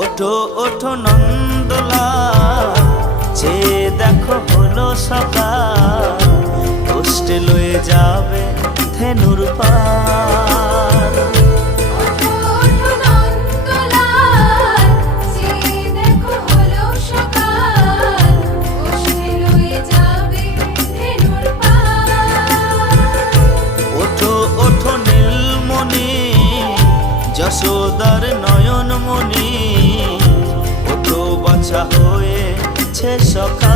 ওঠো ওঠো নন্দলাল, চেয়ে দেখো হলো সকাল, কষ্টে লয়ে যাবে ধেনুর পাল। ওঠো ওঠো নন্দলাল, চেয়ে দেখো হলো সকাল, কষ্টে লয়ে যাবে ধেনুর পাল। ওঠো ওঠো নীলমণি, যশোদার নয়নমণি, ওঠো বাছা হয়েছে সকাল।